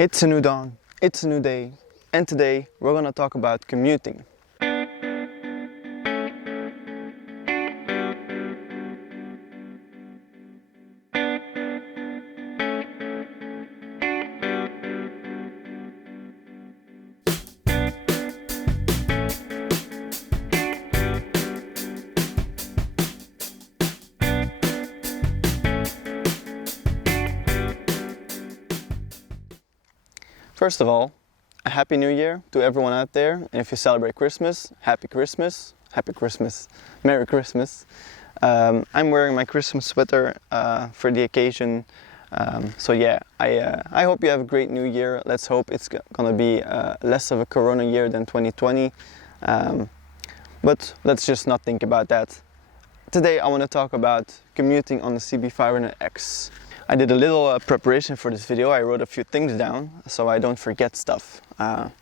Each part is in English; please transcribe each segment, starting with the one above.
It's a new dawn, it's a new day, and today we're gonna talk about commuting. First of all, a Happy New Year to everyone out there, and if you celebrate Christmas, Happy Christmas, Merry Christmas. I'm wearing my Christmas sweater for the occasion, so yeah, I hope you have a great New Year. Let's hope it's gonna be less of a Corona year than 2020, but let's just not think about that. Today I want to talk about commuting on the CB500X. I did a little preparation for this video. I wrote a few things down so I don't forget stuff. I'm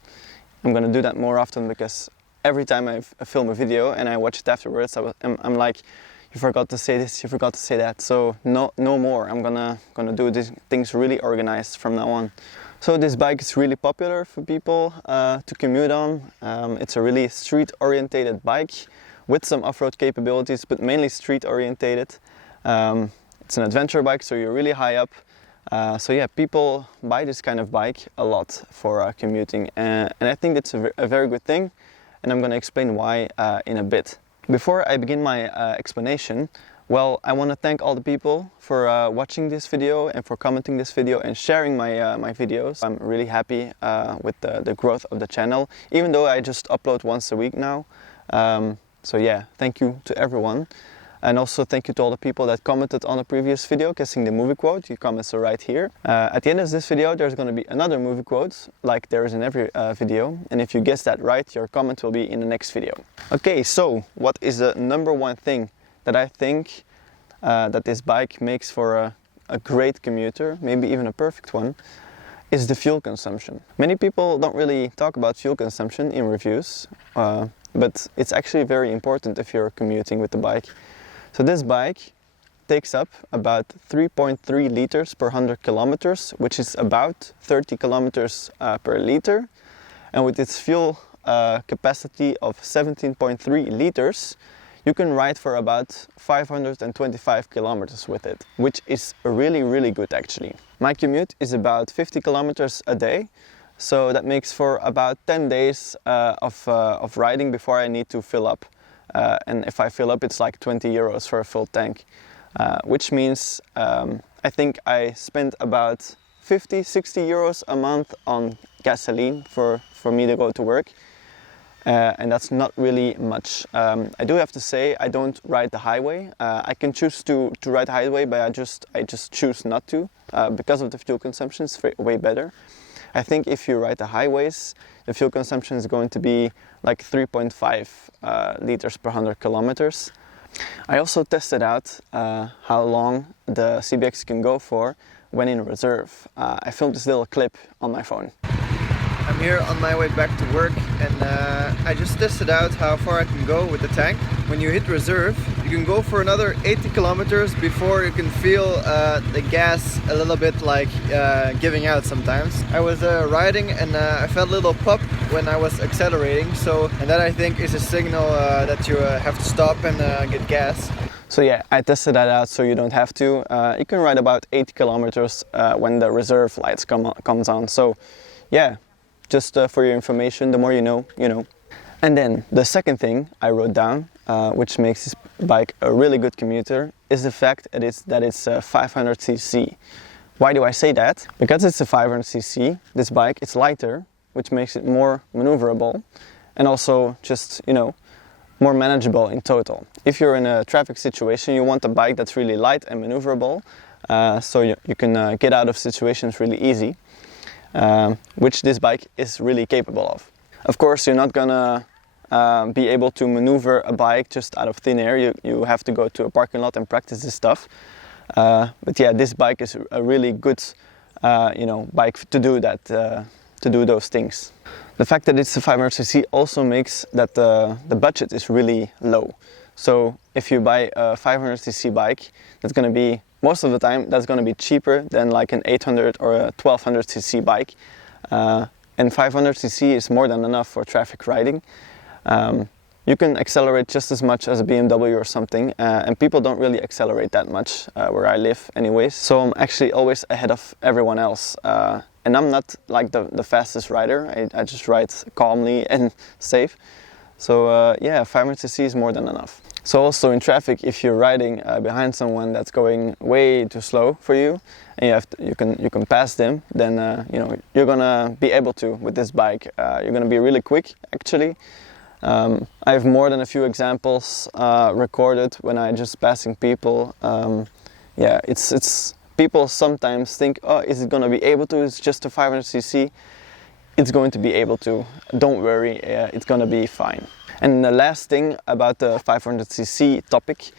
gonna do that more often because every time I film a video and I watch it afterwards, I'm like, you forgot to say this, you forgot to say that. So no more. I'm gonna do these things really organized from now on. So this bike is really popular for people to commute on. It's a really street-orientated bike with some off-road capabilities, but mainly street-orientated. It's an adventure bike, so you're really high up. So yeah, people buy this kind of bike a lot for commuting, and I think it's a very good thing, and I'm going to explain why in a bit. Before I begin my explanation, well, I want to thank all the people for watching this video and for commenting this video and sharing my videos. I'm really happy with the growth of the channel, even though I just upload once a week now. So yeah, thank you to everyone. And also thank you to all the people that commented on the previous video, guessing the movie quote. Your comments are right here. At the end of this video, there's going to be another movie quote, like there is in every video. And if you guess that right, your comment will be in the next video. Okay, so what is the number one thing that I think that this bike makes for a great commuter, maybe even a perfect one, is the fuel consumption. Many people don't really talk about fuel consumption in reviews, but it's actually very important if you're commuting with the bike. So this bike takes up about 3.3 liters per 100 kilometers, which is about 30 kilometers per liter. And with its fuel capacity of 17.3 liters, you can ride for about 525 kilometers with it, which is really good actually. My commute is about 50 kilometers a day, so that makes for about 10 days of riding before I need to fill up. And if I fill up, it's like 20 euros for a full tank, which means I think I spend about 50-60 euros a month on gasoline for me to go to work, and that's not really much. I do have to say I don't ride the highway. I can choose to ride the highway, but I just choose not to because of the fuel consumption. It's way better. I think if you ride the highways, the fuel consumption is going to be like 3.5 liters per 100 kilometers. I also tested out how long the CBX can go for when in reserve. I filmed this little clip on my phone. I'm here on my way back to work, and I just tested out how far I can go with the tank. When you hit reserve, you can go for another 80 kilometers before you can feel the gas a little bit like giving out sometimes. I was riding and I felt a little pop when I was accelerating, and that I think is a signal that you have to stop and get gas. So yeah, I tested that out so you don't have to. You can ride about 80 kilometers when the reserve lights comes on. So yeah, just for your information, the more you know, you know. And then the second thing I wrote down, which makes this bike a really good commuter, is the fact that it's 500cc. Why do I say that? Because it's a 500cc, this bike, it's lighter, which makes it more maneuverable, and also just, you know, more manageable in total. If you're in a traffic situation, you want a bike that's really light and maneuverable, so you can get out of situations really easy. Which this bike is really capable of. Of course, you're not gonna be able to maneuver a bike just out of thin air. You have to go to a parking lot and practice this stuff. But yeah, this bike is a really good, bike to do that, to do those things. The fact that it's a 500cc also makes that the budget is really low. So if you buy a 500cc bike, that's going to be most of the time that's going to be cheaper than like an 800 or a 1200cc bike. And 500cc is more than enough for traffic riding. You can accelerate just as much as a BMW or something, and people don't really accelerate that much where I live anyways. So I'm actually always ahead of everyone else. And I'm not like the fastest rider, I just ride calmly and safe. So yeah, 500cc is more than enough. So also in traffic, if you're riding behind someone that's going way too slow for you, and you can pass them, then you know, you're gonna be able to with this bike. You're gonna be really quick actually. I have more than a few examples recorded when I just passing people. Yeah, it's people sometimes think, oh, is it gonna be able to? It's just a 500cc. It's going to be able to. Don't worry, it's gonna be fine. And the last thing about the 500cc topic,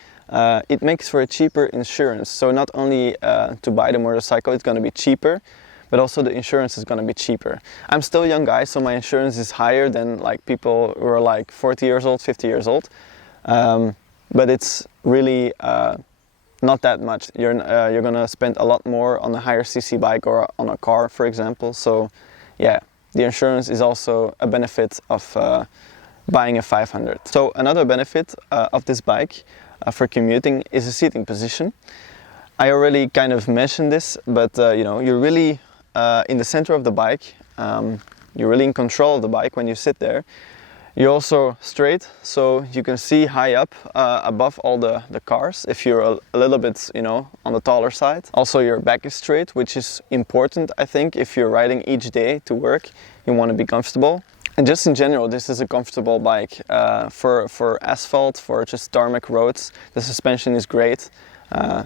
it makes for a cheaper insurance. So not only to buy the motorcycle, it's gonna be cheaper, but also the insurance is gonna be cheaper. I'm still a young guy, so my insurance is higher than like people who are like 40 years old, 50 years old. But it's really not that much. You're gonna spend a lot more on a higher cc bike or on a car, for example. So yeah, the insurance is also a benefit of buying a 500. So another benefit of this bike for commuting is the seating position. I already kind of mentioned this, but you know, you're really in the center of the bike. You're really in control of the bike when you sit there. You're also straight, so you can see high up above all the cars if you're a little bit, you know, on the taller side. Also your back is straight, which is important, I think. If you're riding each day to work, you want to be comfortable. And just in general, this is a comfortable bike for asphalt, for just tarmac roads. The suspension is great.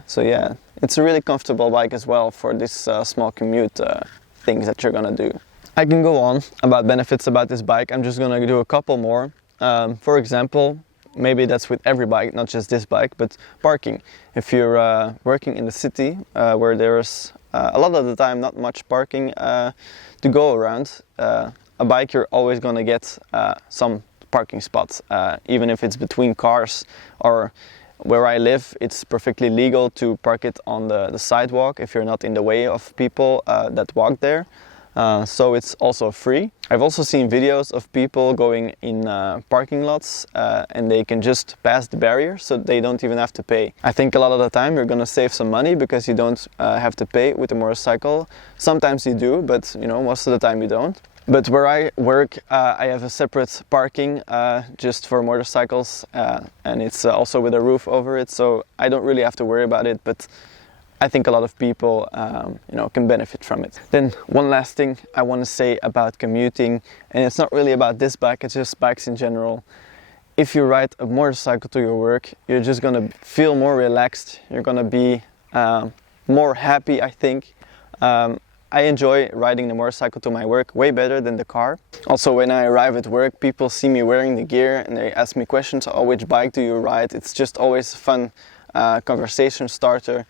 So yeah, it's a really comfortable bike as well for this small commute things that you're gonna do. I can go on about benefits about this bike. I'm just gonna do a couple more. For example, maybe that's with every bike, not just this bike, but parking. If you're working in the city where there's a lot of the time not much parking to go around, a bike you're always gonna get some parking spots, even if it's between cars. Or where I live, it's perfectly legal to park it on the sidewalk if you're not in the way of people that walk there. So it's also free. I've also seen videos of people going in parking lots and they can just pass the barrier, so they don't even have to pay. I think a lot of the time you're gonna save some money because you don't have to pay with a motorcycle. Sometimes you do, but you know, most of the time you don't. But where I work, I have a separate parking just for motorcycles, and it's also with a roof over it, so I don't really have to worry about it. But I think a lot of people, you know, can benefit from it. Then one last thing I want to say about commuting, and it's not really about this bike, it's just bikes in general. If you ride a motorcycle to your work, you're just gonna feel more relaxed. You're gonna be more happy, I think. I enjoy riding the motorcycle to my work way better than the car. Also, when I arrive at work, people see me wearing the gear and they ask me questions. Oh, which bike do you ride? It's just always a fun conversation starter.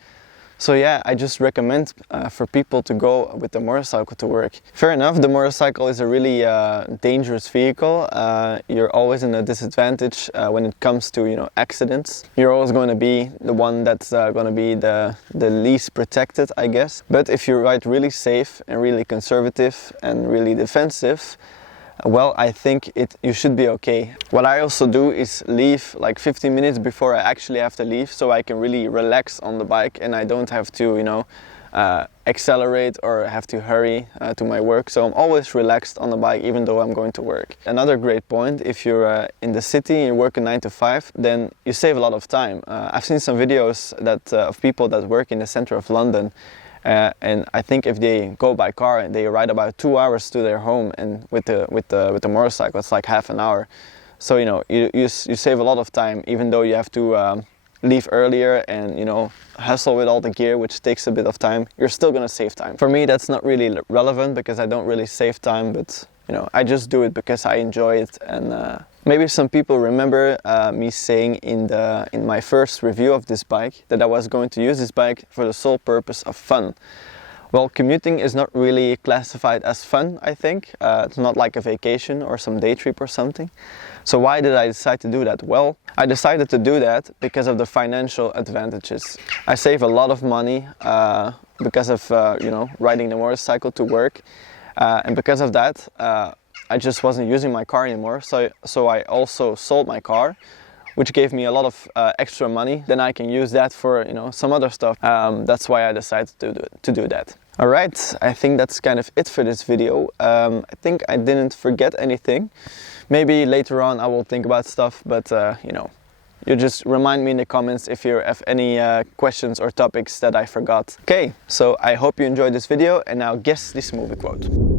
So yeah, I just recommend for people to go with the motorcycle to work. Fair enough, the motorcycle is a really dangerous vehicle. You're always in a disadvantage when it comes to, you know, accidents. You're always going to be the one that's going to be the least protected, I guess. But if you ride really safe and really conservative and really defensive, well, I think you should be okay. What I also do is leave like 15 minutes before I actually have to leave, so I can really relax on the bike and I don't have to, you know, accelerate or have to hurry to my work. So I'm always relaxed on the bike even though I'm going to work. Another great point, if you're in the city and you work a 9 to 5, then you save a lot of time. I've seen some videos of people that work in the center of London. And I think if they go by car, they ride about 2 hours to their home, and with the motorcycle, it's like half an hour. So you know, you save a lot of time, even though you have to leave earlier and, you know, hustle with all the gear, which takes a bit of time. You're still gonna save time. For me, that's not really relevant because I don't really save time, but you know, I just do it because I enjoy it. And maybe some people remember me saying in my first review of this bike that I was going to use this bike for the sole purpose of fun. Well, commuting is not really classified as fun, I think. It's not like a vacation or some day trip or something. So why did I decide to do that? Well, I decided to do that because of the financial advantages. I save a lot of money because of riding the motorcycle to work, and because of that I just wasn't using my car anymore. So I also sold my car, which gave me a lot of extra money. Then I can use that for some other stuff. That's why I decided to do that. Alright, I think that's kind of it for this video. I think I didn't forget anything. Maybe later on I will think about stuff, but you just remind me in the comments if you have any questions or topics that I forgot. Okay, so I hope you enjoyed this video, and now guess this movie quote.